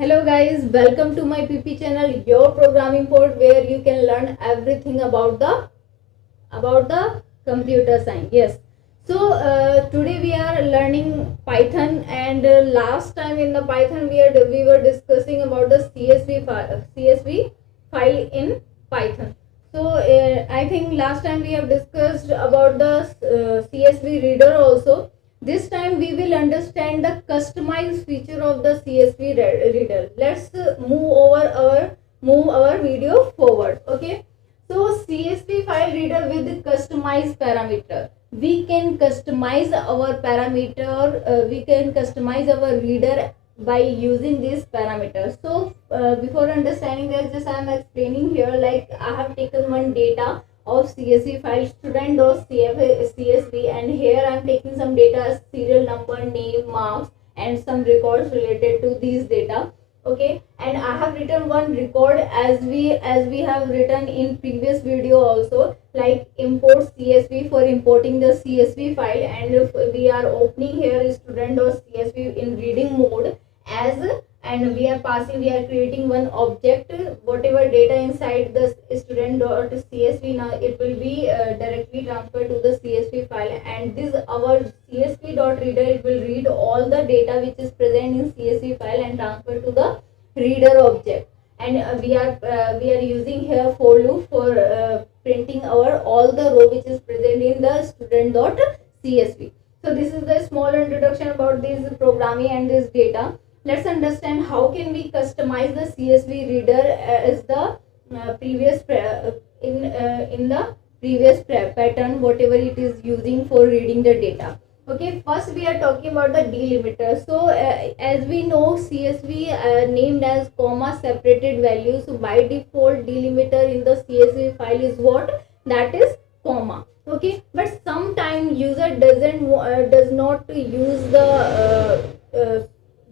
Hello guys, welcome to my PP channel, your programming port where you can learn everything about the computer science. Yes. So today we are learning Python, and last time in the Python we were discussing about the CSV file in Python. So I think last time we have discussed about the CSV reader also. This time we will understand the customized feature of the CSV reader. Let's move our video forward. Okay. So CSV file reader with customized parameter. We can customize our parameter. We can customize our reader by using these parameters. So before understanding this, just I am explaining here. Like I have taken one data of CSV file student.csv, and here I am taking some data, serial number, name, marks, and some records related to these data. Okay, and I have written one record as we have written in previous video also, like import CSV for importing the CSV file, and if we are opening here student.csv in reading mode as, and we are creating one object. Whatever data inside the student.csv, now it will be directly transferred to the CSV file, and this our CSV dot reader, it will read all the data which is present in CSV file and transfer to the reader object. And we are using here for loop for printing our all the row which is present in the student.csv. So this is the small introduction about this programming and this data. Let's understand how can we customize the CSV reader as the previous in the previous pattern, whatever it is using for reading the data. Okay, first we are talking about the delimiter. So as we know, CSV named as comma separated value. So by default delimiter in the CSV file is what? That is comma. Okay, but sometime user does not use the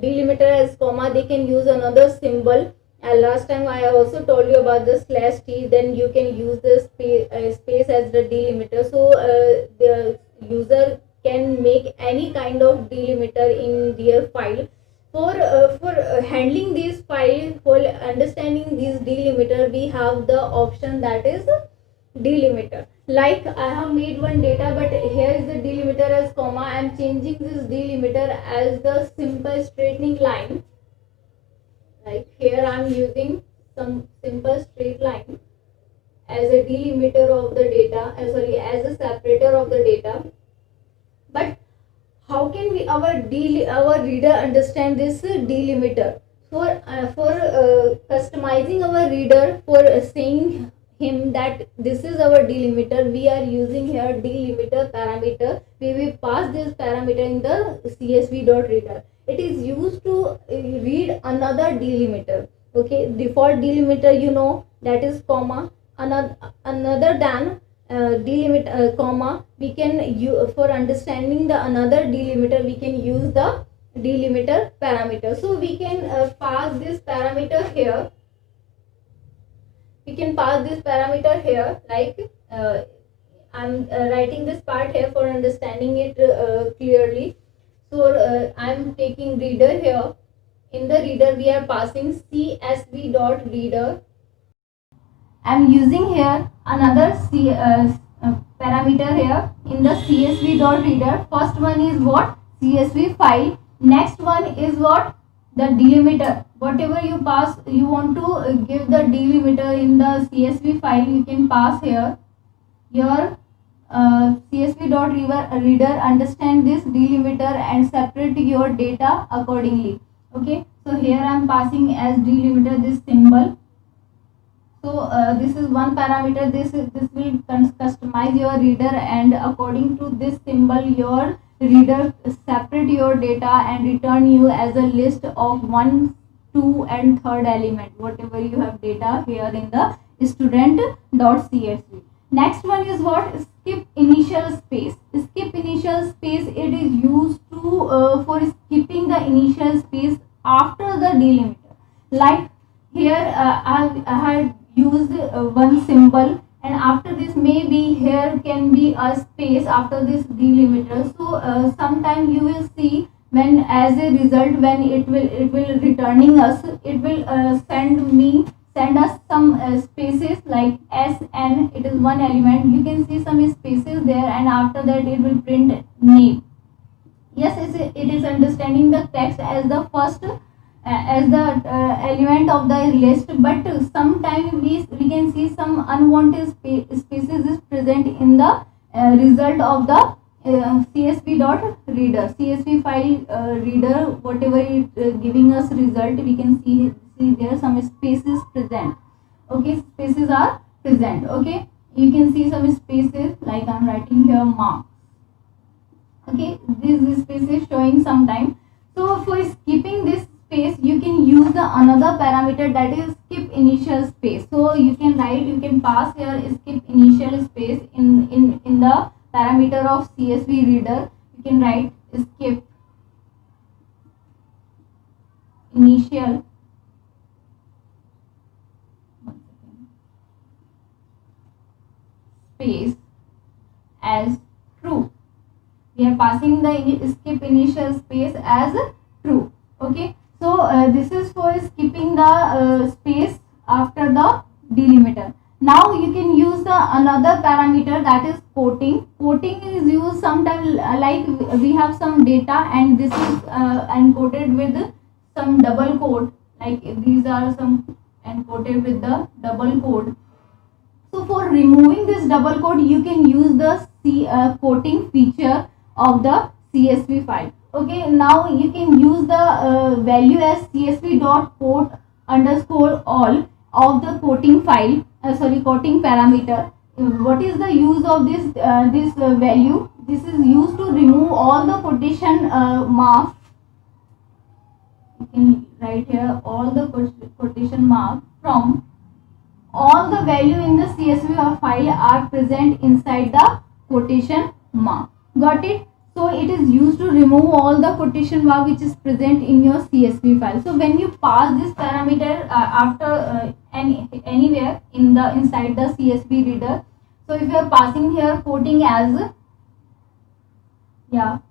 delimiter as comma. They can use another symbol. Last time I also told you about the slash t. Then you can use the space as the delimiter. So the user can make any kind of delimiter in their file. For handling this file, for understanding this delimiter, we have the option that is delimiter. Like I have made one data, but here is the delimiter as comma. I am changing this delimiter as the simple straightening line. Like here I am using some simple straight line as a delimiter of the data, as a separator of the data. But how can we our reader understand this delimiter? For customizing our reader, for saying him that this is our delimiter, we are using here delimiter parameter. We will pass this parameter in the CSV dot reader. It is used to read another delimiter. Okay, default delimiter, that is comma. Another than delimiter comma, we can use for understanding the another delimiter, we can use the delimiter parameter. So we can pass this parameter here. We can pass this parameter here, like I'm writing this part here for understanding it clearly. So I'm taking reader here. In the reader we are passing CSV dot reader. I'm using here another parameter here in the CSV dot reader. First one is what? CSV file. Next one is what? The delimiter. Whatever you pass, you want to give the delimiter in the CSV file, you can pass here. Your CSV dot reader understand this delimiter and separate your data accordingly. Okay, so here I am passing as delimiter this symbol. So this is one parameter. This will customize your reader, and according to this symbol your reader separate your data and return you as a list of 1, 2 and third element, whatever you have data here in the student.csv. Next one is what? Skip initial space. Skip initial space, it is used to for skipping the initial space after the delimiter. Like here I had used one symbol, and after this maybe here can be a space after this delimiter. So sometime you will see when as a result when it will returning us, it will send us some spaces like SN. It is one element, you can see some spaces there, and after that it will print name. Yes, it is understanding the text as the first as the element of the list, but sometimes we can see some unwanted spaces is present in the result of the CSV dot reader, CSV file reader, whatever it giving us result, we can see there some spaces present. Okay, spaces are present. Okay, you can see some spaces like I'm writing here mark. Okay, this space is showing sometime. So for skipping this space, you can use the another parameter, that is skip initial space. So you can write, you can pass here skip initial space in the parameter of CSV reader. You can write skip initial space as true. We are passing the skip initial space as true. Okay, so this is for skipping the space after the delimiter. Now you can use the another parameter, that is quoting. Quoting is used sometimes like we have some data and this is encoded with some double quote, like these are some encoded with the double quote. So for removing this double quote, you can use the quoting feature of the CSV file. Okay, now you can use the value as CSV dot quote underscore all of the quoting file, quoting parameter. What is the use of this value? This is used to remove all the quotation marks. You can write here all the quotation marks from all the value in the CSV file are present inside the quotation mark. Got it? So it is used to remove all the quotation mark which is present in your CSV file. So when you pass this parameter after anywhere in the inside the CSV reader, so if you are passing here quoting as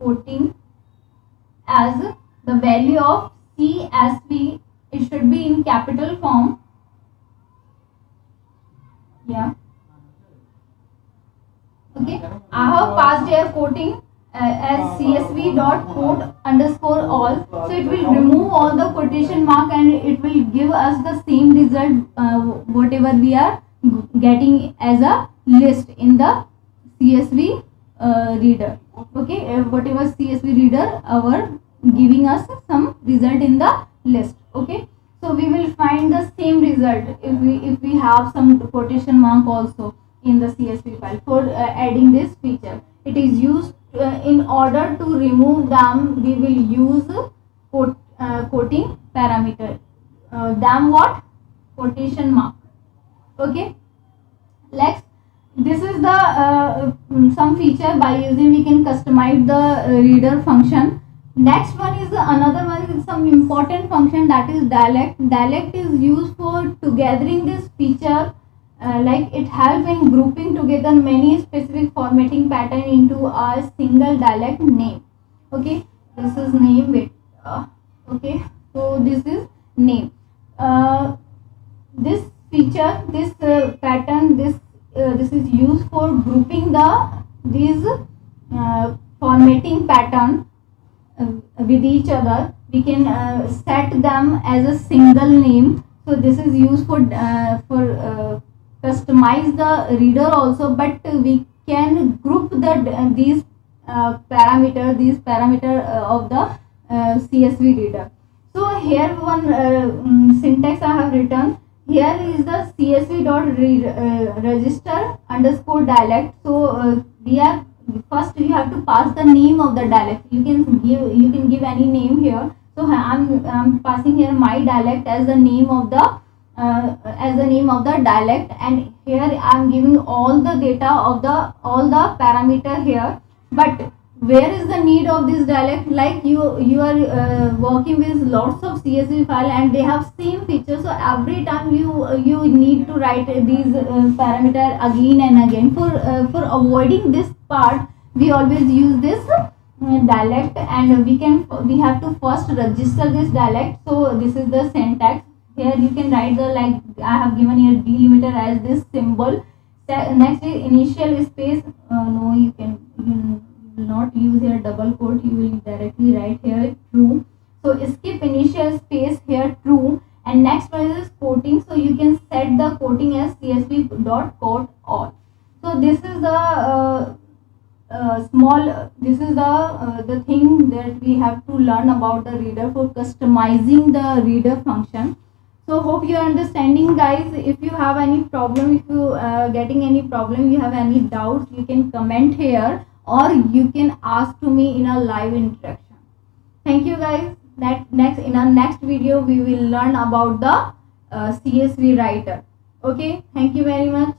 quoting as the value of CSV, it should be in capital form. Okay, I have passed here quoting as CSV dot quote underscore all, so it will remove all the quotation mark and it will give us the same result whatever we are getting as a list in the CSV reader. Okay, whatever CSV reader our giving us some result in the list. Okay, so we will find the same result if we have some quotation mark also in the CSV file. For adding this feature, it is used in order to remove them, we will use quoting parameter. Them what? Quotation mark. Okay, next, this is the some feature by using we can customize the reader function. Next one is another one is some important function, that is dialect. Dialect is used for gathering this feature, like it helps in grouping together many specific formatting pattern into a single dialect name. Okay, this is name with okay, so this is name. This feature, this pattern, this is used for grouping these formatting pattern with each other. We can set them as a single name. So this is used for customize the reader also, but we can group these parameter of the CSV reader. So here one syntax I have written. Here is the CSV dot register underscore dialect. So we are first you have to pass the name of the dialect. You can give any name here. So I'm passing here my dialect as the name of the dialect, and here I am giving all the data of all the parameter here. But where is the need of this dialect? Like you are working with lots of CSV file and they have same features, so every time you need to write these parameter again and again. For avoiding this part, we always use this dialect, and we have to first register this dialect. So this is the syntax. Here you can write the, like I have given here, delimiter as this symbol. Next is initial space. No, you will not use here double quote, you will directly write here true. So skip initial space, here true. And next one is quoting, so you can set the quoting as csv dot quote all. So this is the small this is the thing that we have to learn about the reader for customizing the reader function. So hope you are understanding, guys. If you have any problem, if you getting any problem, you have any doubts, you can comment here, or you can ask to me in a live interaction. Thank you, guys. That next in our next video we will learn about the csv writer. Okay, thank you very much.